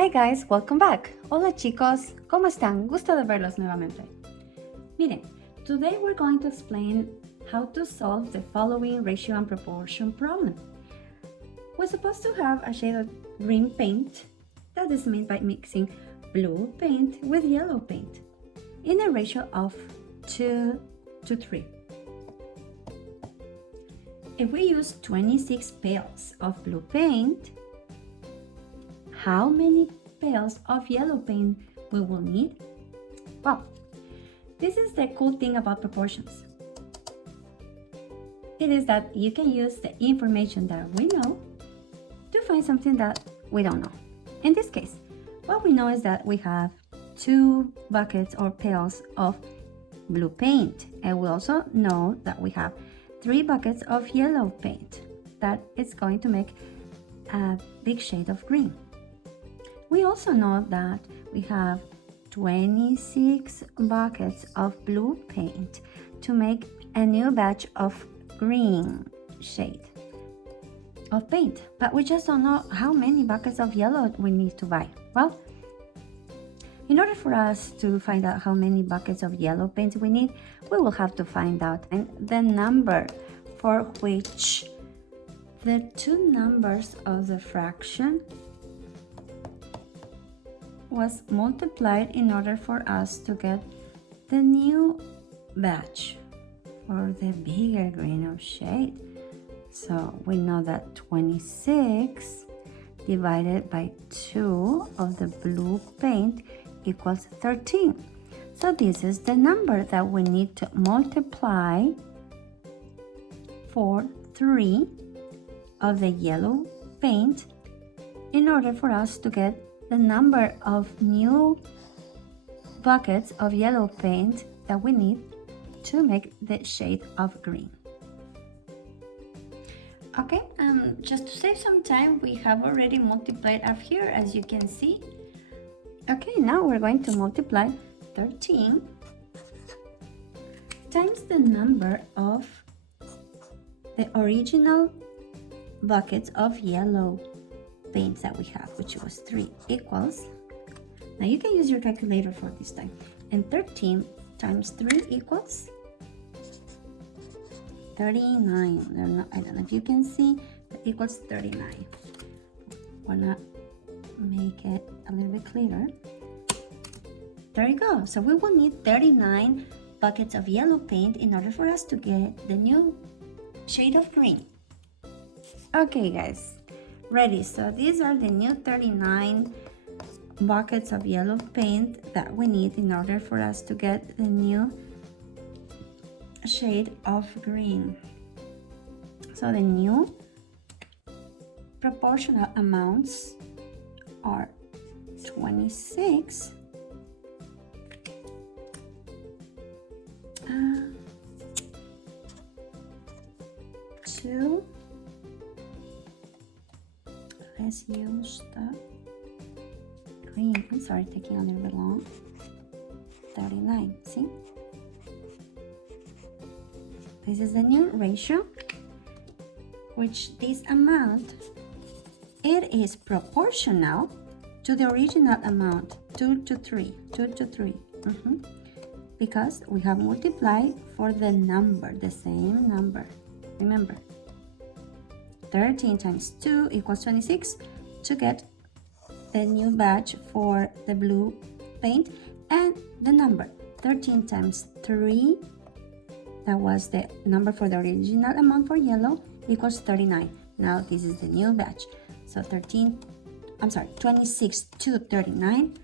Hi guys, welcome back. Hola chicos, ¿cómo están? Gusto de verlos nuevamente. Miren, today we're going to explain how to solve the following ratio and proportion problem. We're supposed to have a shade of green paint that is made by mixing blue paint with yellow paint in a ratio of 2 to 3. If we use 26 pails of blue paint, how many pails of yellow paint we will need? Well, this is the cool thing about proportions. It is that you can use the information that we know to find something that we don't know. In this case, what we know is that we have 2 buckets or pails of blue paint, and we also know that we have 3 buckets of yellow paint that is going to make a big shade of green. We also know that we have 26 buckets of blue paint to make a new batch of green shade of paint, but we just don't know how many buckets of yellow we need to buy. Well, in order for us to find out how many buckets of yellow paint we need, we will have to find out the number for which the 2 numbers of the fraction was multiplied in order for us to get the new batch for the bigger green of shade. So we know that 26 divided by 2 of the blue paint equals 13. So this is the number that we need to multiply for 3 of the yellow paint in order for us to get the number of new buckets of yellow paint that we need to make the shade of green. Okay, just to save some time, we have already multiplied up here, as you can see. Okay, now we're going to multiply 13 times the number of the original buckets of yellow paints that we have, which was 3, equals, now you can use your calculator for this time, and 13 times 3 equals 39. I don't know if you can see, but equals 39. Wanna make it a little bit clearer. There you go. So we will need 39 buckets of yellow paint in order for us to get the new shade of green. Okay guys, ready. So these are the new 39 buckets of yellow paint that we need in order for us to get the new shade of green. So the new proportional amounts are 26 to, let's use the green. I'm sorry, taking a little bit long. 39, see? This is the new ratio, which this amount, it is proportional to the original amount, 2 to 3, 2 to 3. Because we have multiplied for the number, the same number. Remember, 13 times 2 equals 26 to get the new batch for the blue paint, and the number 13 times 3, that was the number for the original amount for yellow, equals 39. Now this is the new batch. So 26 to 39,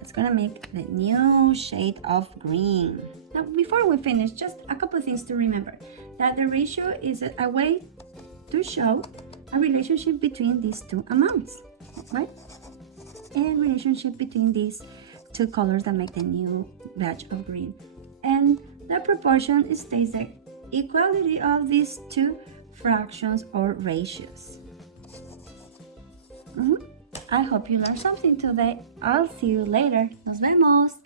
it's gonna make the new shade of green. Now before we finish, just a couple of things to remember. That the ratio is a way to show a relationship between these 2 amounts, right? And relationship between these 2 colors that make the new batch of green. And the proportion stays the equality of these 2 fractions or ratios. I hope you learned something today. I'll see you later. Nos vemos.